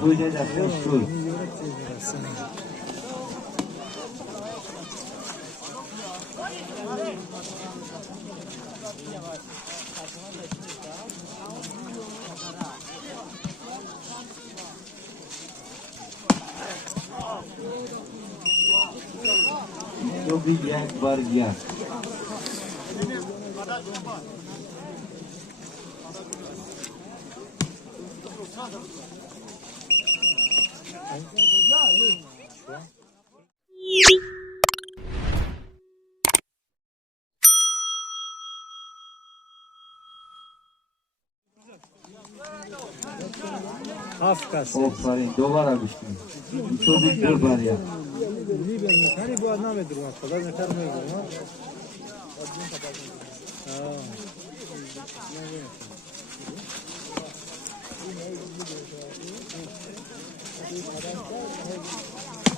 پویده دسته شد تو بی یک بار یک آفرین دوباره بشتیم تو بی دو بار یک میبینی باید نمیدونم خدا نکر میگم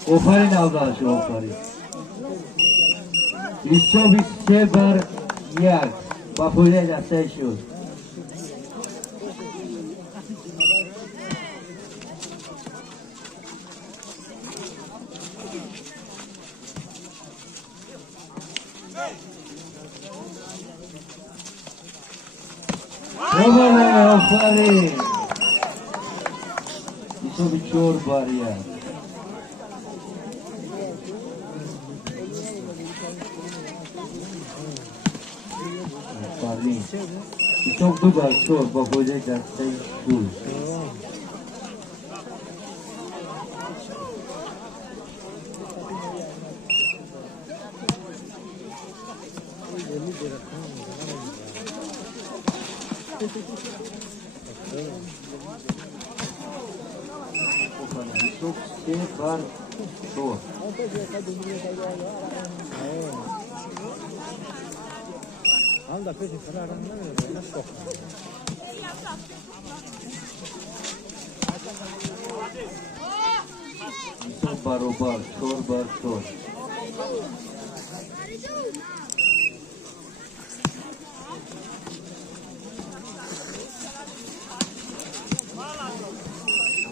آفرین آقاش آفرین 23 بر یک با پویده دسته شد آفرین 24 بر یک آفرین 22 بر 4 با پویده دسته شد سه بر دو هم در پیش فرار نمیده نشوخ دو برابر 4 بر 4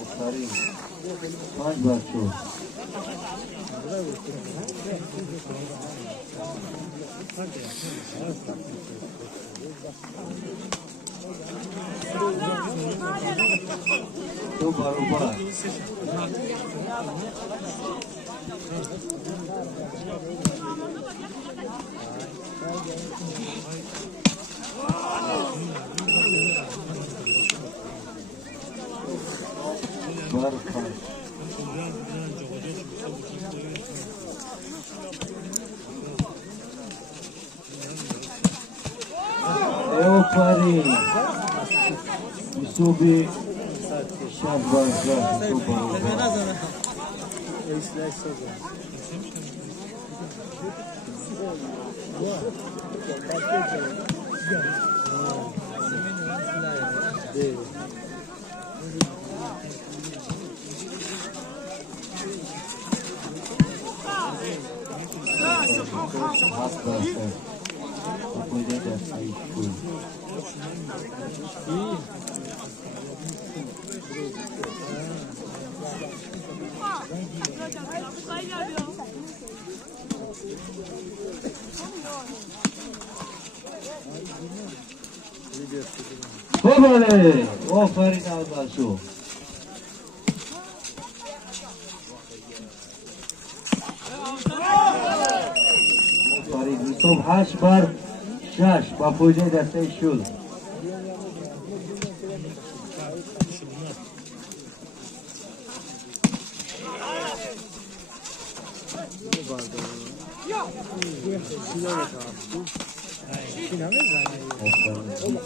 آفرین 5 بر 4 دو برابر بر 5 آفرین صوبی شب بازدار تو برابر هفت درصد پویده دسته شد بله آفرین آقاشو آفرین 28 بر 6 با پویده دسته شد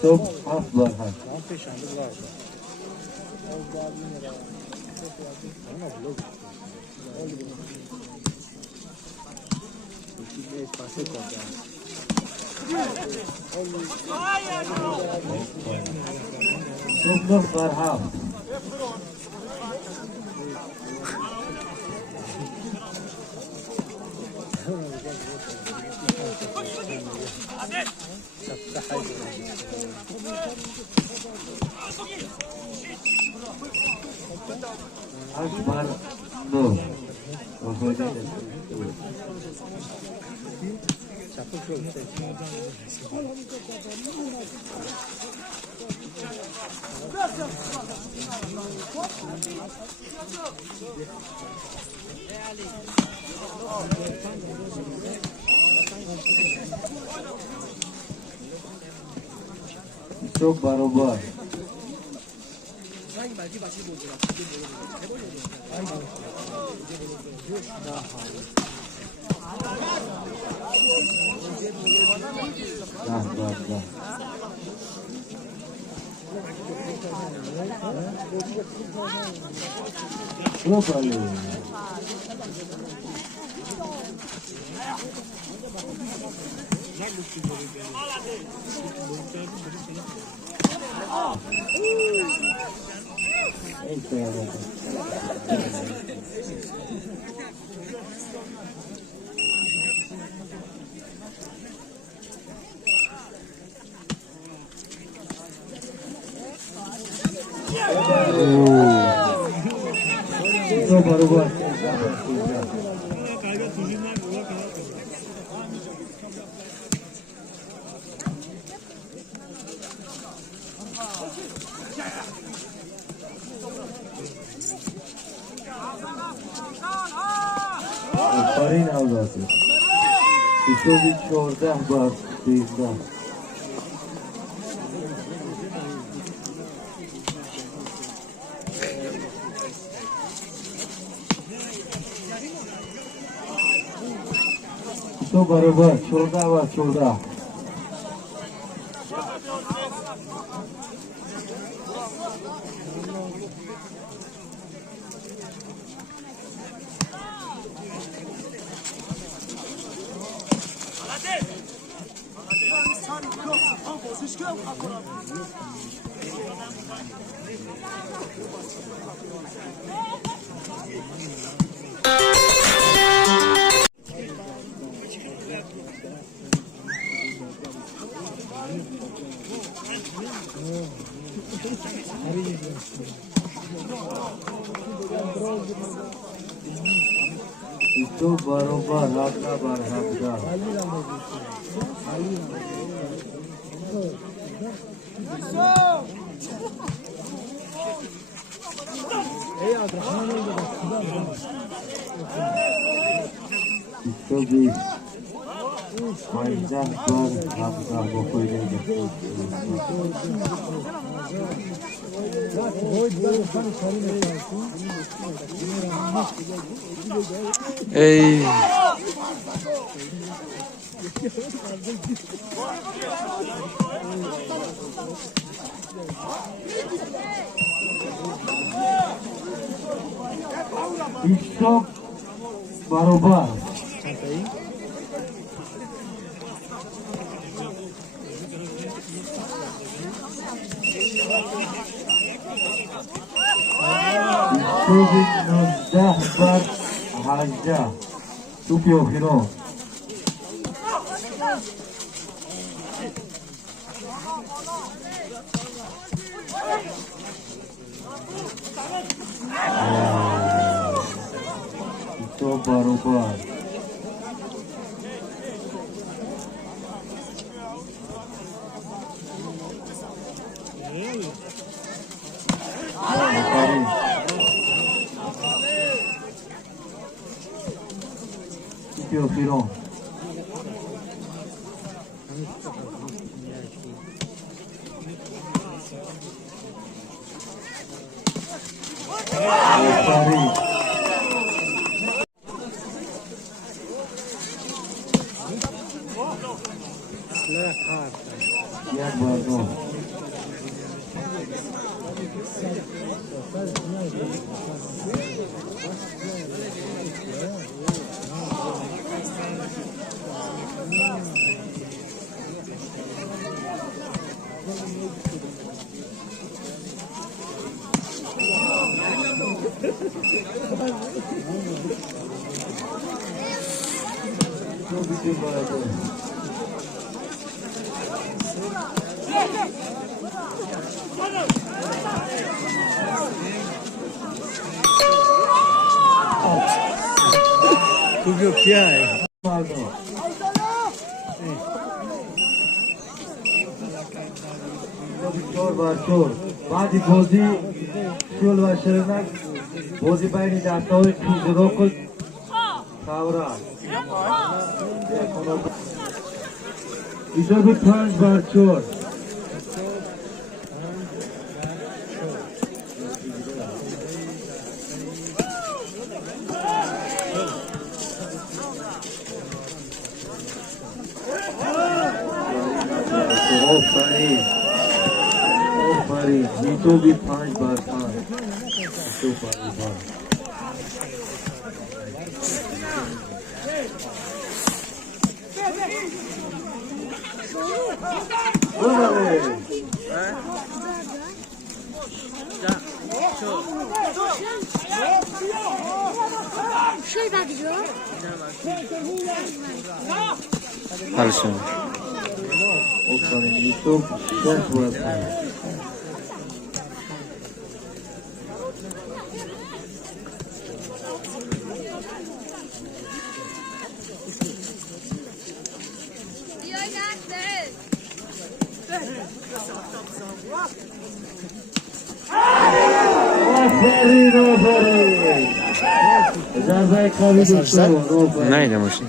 صبح 7 بر 8 صبح 9 بر 7 Hadi. 8-9 با فایده دسته شو. 자꾸 필요 없어. 이쪽 바로바 빨리 또 바로 봐. آفرین اولاده بیشوی 14 بار 13 تو برابر 14 و 14 itu barobar harga berharga itu di wajah berharga pokoknya Ey. Istok barobar Istok 19 bar harga Tupio Hiro itu barobar Tupio Hiro Yang baru itu bikin baru خوبی و کیه؟ مردم چور بر چور بعدی بازی شول و شرنک بازی بین دسته های پیزروک و تورا اینجا به 5 بر 4 آفرین اینجا به 5 بر 5 Alışın. آفرین اینجا 6 بر 5 آفرین آفرین ضربه قوی دکتر آفرین Neydi maşın?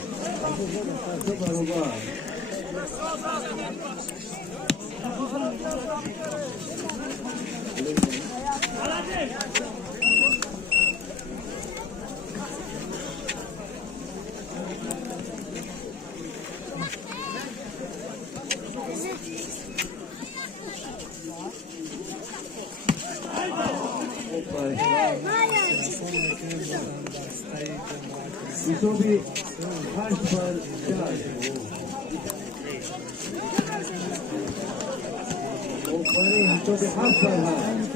اینجا به 8 بر 4 آفرین اینجا به 7 بر 7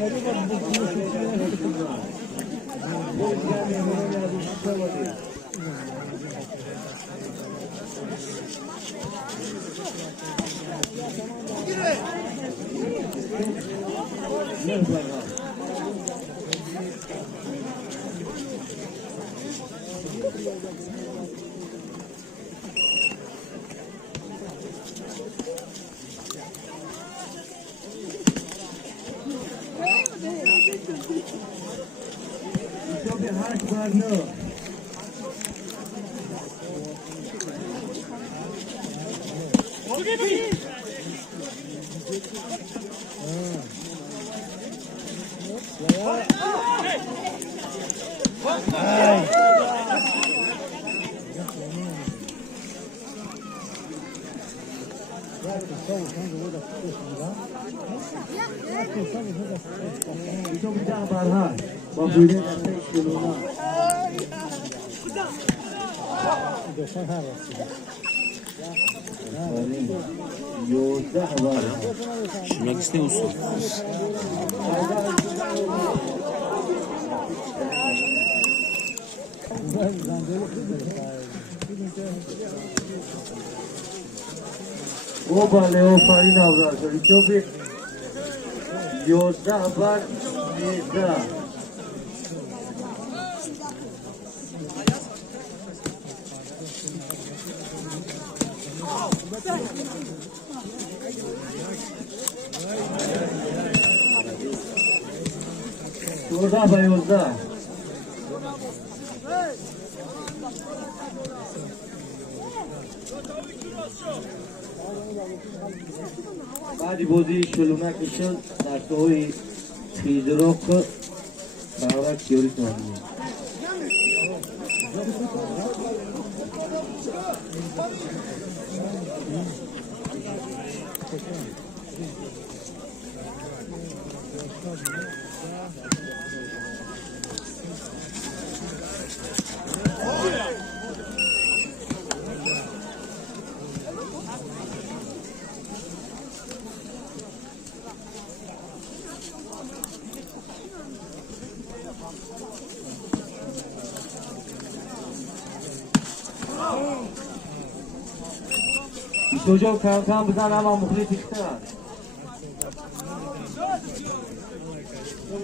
اینجا به 10 بر 8 با بوده دسته شلونا آفرین 11 بر 8 Şimdilik istiyorsun. او بله آفرین آبرار شد اینجا به 11 بر 13 14 بر 11 بعدی بازی شلومک شد دسته های خیزراک برابر یوری کنیم کجا کم کم بزن اما مخلی تیکتر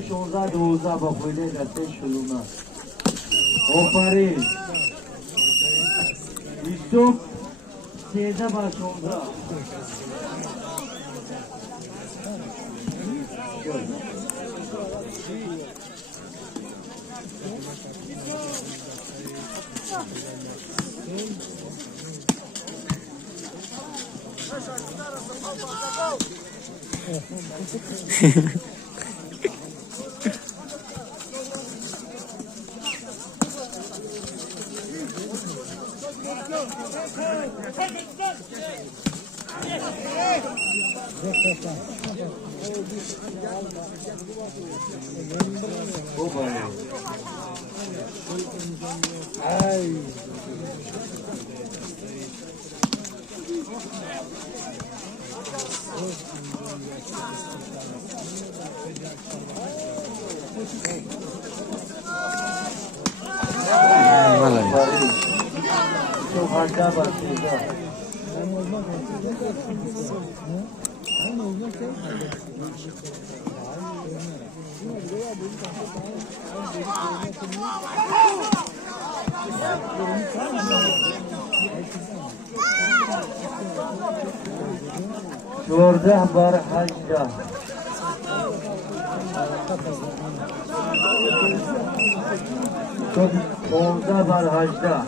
16 12 با پویده دسته شلومه آفرین Yusuf 13 baş oldu. Çok harika başlıyor. Şurada var hacda. Çok orada var hacda.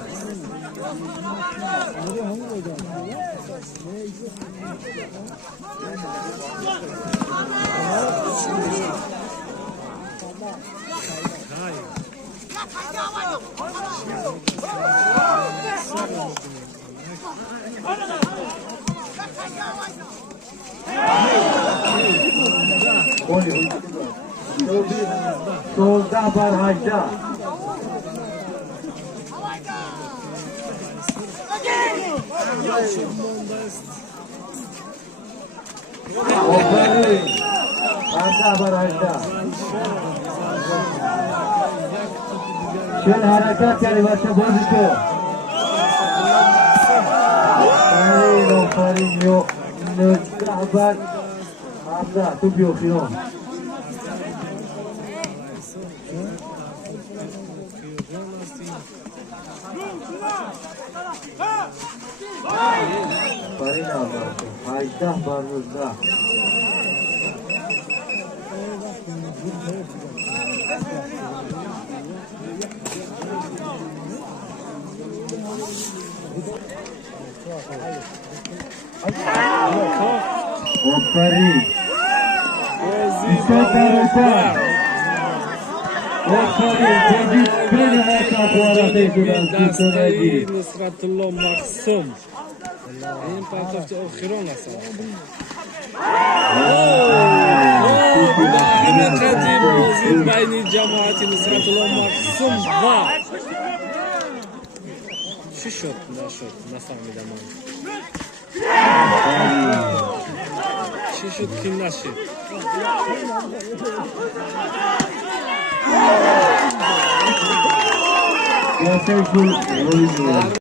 Solda barajda. Aferin. Arda barajda. Şöyle harekat kelimesi bozuşuyor. Aferin yok. Nöstahbar. Arda top yok yok. Farina vardı. Hajda barımızda. Aferin. İstediler. Aferin. Dedi beni hesaplara bekliyorlar. دستایی نصرت الله مقسم این پرتافت آخران هست نتیجه بازی بین جماعت نصرت الله مقسم و چی شد نشد نفهمیدم چی شد که نشد Gerçek bir oyuncu.